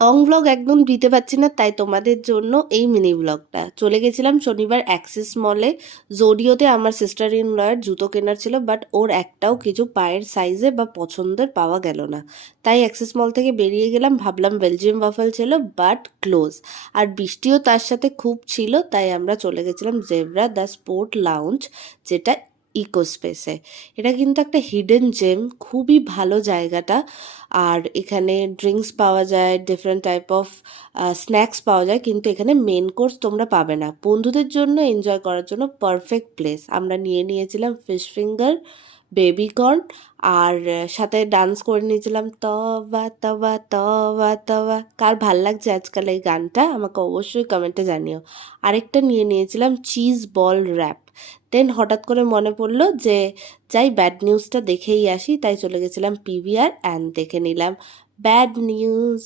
Long vlog একদম দিতে পারছি না, তাই তোমাদের জন্য এই মিনি ভ্লগটা। চলে গেছিলাম শনিবার অ্যাক্সিস মলে। জোডিওতে আমার সিস্টার ইন লয়ের জুতো কেনার ছিল, বাট ওর একটাও কিছু পায়ের সাইজে বা পছন্দের পাওয়া গেল না। তাই অ্যাক্সিস মল থেকে বেরিয়ে গেলাম, ভাবলাম বেলজিয়াম ওয়াফল ছিল, বাট ক্লোজ। আর বৃষ্টিও তার সাথে খুব ছিল, তাই আমরা চলে গেছিলাম জেব্রা দ্য স্পোর্ট লাউঞ্জ, যেটা ইকো স্পেসে। এটা কিন্তু একটা হিডেন জেম, খুবই ভালো জায়গাটা। আর এখানে ড্রিঙ্কস পাওয়া যায়, ডিফারেন্ট টাইপ অফ স্ন্যাক্স পাওয়া যায়, কিন্তু এখানে মেন কোর্স তোমরা পাবে না। বন্ধুদের জন্য এনজয় করার জন্য পারফেক্ট প্লেস। আমরা নিয়েছিলাম ফিশ ফিঙ্গার, বেবি কর্ন, আর সাথে ডান্স করে নিয়েছিলাম তবা তবা তবা তবা। কার ভাল লাগছে আজকাল এই গানটা আমাকে অবশ্যই কমেন্টে জানিও। আরেকটা নিয়েছিলাম চিজ বল র্যাপ। দেন হঠাৎ করে মনে পড়লো যে যাই ব্যাড নিউজটা দেখেই আসি, তাই চলে গেছিলাম পিভিআর অ্যান্ড দেখে নিলাম ব্যাড নিউজ।